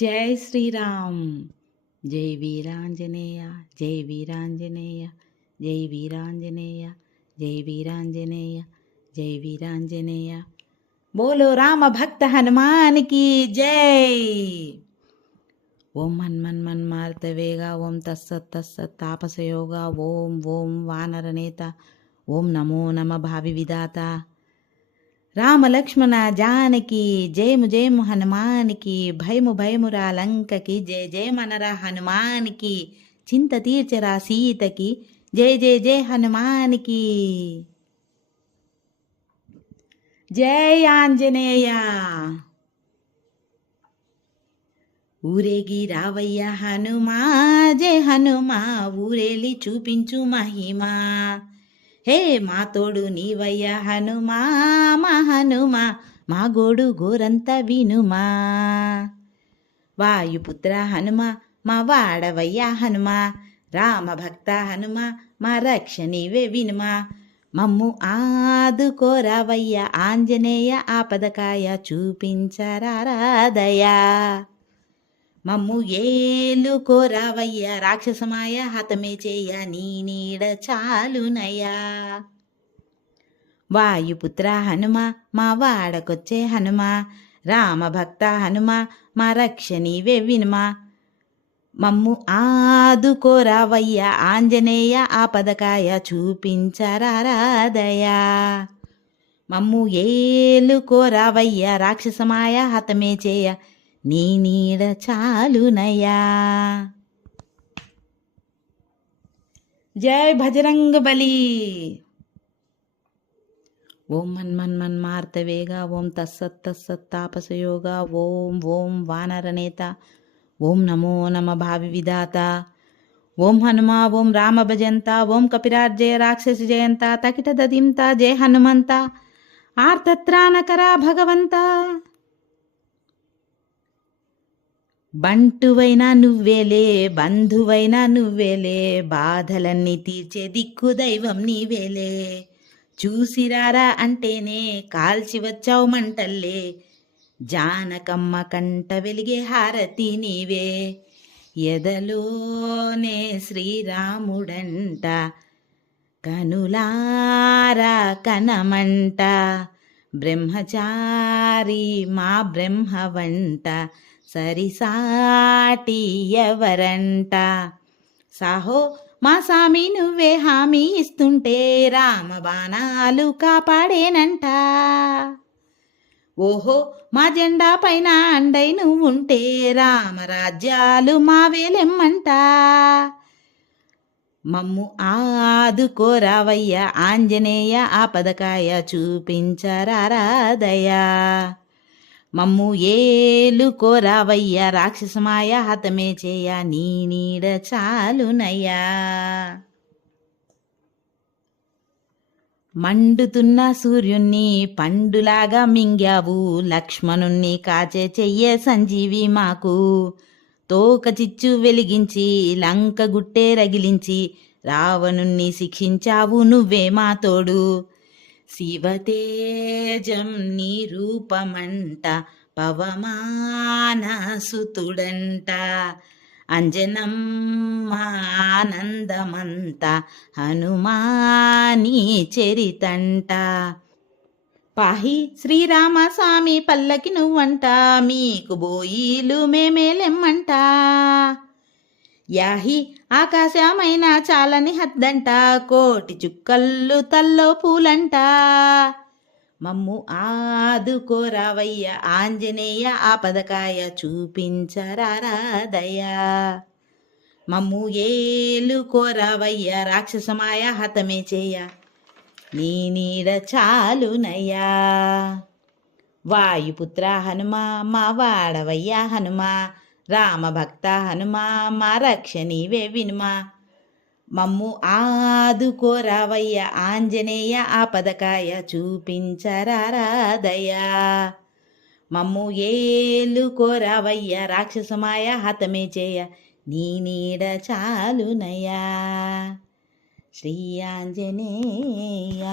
జై శ్రీరామ్. జై వీరాంజనేయ, జై వీరాంజనేయ, జై వీరాంజనేయ, జై వీరాంజనేయ, జై వీరాంజనేయ. బోలో రామ భక్త హనుమానికి జై. ఓం హనుమన్ మన్మార్తవేగా, ఓం తస్సత్ తస్సత్ తాపసయోగా, ఓం ఓం వానరనేత, ఓం నమో నమ భావి విధాత. రామ లక్ష్మణ జానకి జయము జయము హనుమానికి, భయము భయమురా లంకకి, జయ జయ మనరా హనుమానికి, చింత తీర్చరా సీతకి, జయ జయ జయ హనుమానికి. జై ఆంజనేయ. ఊరేగి రావయ్య హనుమా, జయ హనుమా, ఊరేలి చూపించు మహిమా. హే మా తోడు నీవయ్య హనుమా, మా హనుమా, మా గోడు గోరంత వినుమా. వాయుపుత్ర హనుమ, మా వాడవయ్య హనుమ, రామ భక్త హనుమ, మా రక్ష నీవే వినుమా. మమ్ము ఆదుకోరావయ్య ఆంజనేయ, ఆపదకాయ చూపించరాదయా. మమ్ము ఏలుకోరావయ్య రాక్షసమాయ, హతమే చేయ నీ నీడ చాలునయ్యా. వాయుపుత్ర హనుమ, మా వాడకొచ్చే హనుమ, రామ భక్త హనుమ, మా రక్ష నీవే వినుమా. మమ్ము ఆదుకోరావయ్య ఆంజనేయ, ఆపదకాయ చూపించరాదయా. మమ్ము ఏలుకోరావయ్య రాక్షసమాయ, హతమే చేయ నీ నీడ చాలునయ్యా. జై భజరంగ బలి. ఓం మన్మార్తవేగా, ఓం తస్సత్ తస్సత్ తాపసయోగా, ఓం ఓం వానరనేత, ఓం నమో నమ భావి విధాత. ఓం హనుమా ఓం రామ భజంత, ఓం కపిరార్జయ రాక్షసి జయంత, తకిట దదింత జయ హనుమంత, ఆర్తత్రాణకరా భగవంత. బంటువైనా నువ్వేలే, బంధువైనా నువ్వేలే, బాధలన్నీ తీర్చే దిక్కు దైవం నీవేలే. చూసిరారా అంటేనే కాల్చి వచ్చావు మంటల్లే, జానకమ్మ కంట వెలిగే హారతి నీవే. ఎదలోనే శ్రీరాముడంట, కనులారా కనమంట, బ్రహ్మచారి మా బ్రహ్మవంట, సరిసాటి ఎవరంట. సాహో మా సామి నువ్వే హామీ ఇస్తుంటే, రామ బాణాలు కాపాడేనంట. ఓహో మా జెండా పైన అండై నువ్వుంటే, రామరాజ్యాలు మావేలెమ్మంట. మమ్ము ఆదుకోరావయ్య ఆంజనేయ, ఆపదకాయ చూపించరాదయా. మమ్ము ఏలుకోరావయ్య రాక్షసమాయ, హతమే చేయ నీ నీడ చాలునయ్యా. మండుతున్న సూర్యుణ్ణి పండులాగా మింగావు, లక్ష్మణుణ్ణి కాచే చెయ్యే సంజీవి మాకు. తోక చిచ్చు వెలిగించి లంక గుట్టే రగిలించి, రావణుణ్ణి శిక్షించావు నువ్వే మా తోడు. శివతేజం నీ రూపమంట, పవమానసుతుడంట, అంజనమ్మ ఆనందమంత, హనుమాని చరితంట. పాహి శ్రీరామస్వామి పల్లకి నువ్వంట, మీకు బోయిలు మేమేలెమ్మంట. యాహి ఆకాశమైన చాలని హద్దంట, కోటి చుక్కళ్ళు తల్లో పూలంట. మమ్ము ఆదుకోరావయ్య ఆంజనేయ, ఆపదకాయ చూపించరాదయా. మమ్ము ఏలుకోరావయ్య రాక్షసమాయ, హతమే చేయ నీ నీడ చాలునయ్యా. వాయుపుత్ర హనుమ, మా వాడవయ్య హనుమ, రామ భక్త హనుమ, మా రక్ష నీవే వినుమా. మమ్ము ఆదుకోరావయ్య ఆంజనేయ, ఆపదకాయ చూపించరాదయా. మమ్ము ఏలుకోరావయ్య రాక్షసమాయ, హతమే చేయ నీ నీడ చాలునయ్యా. శ్రీ ఆంజనేయ.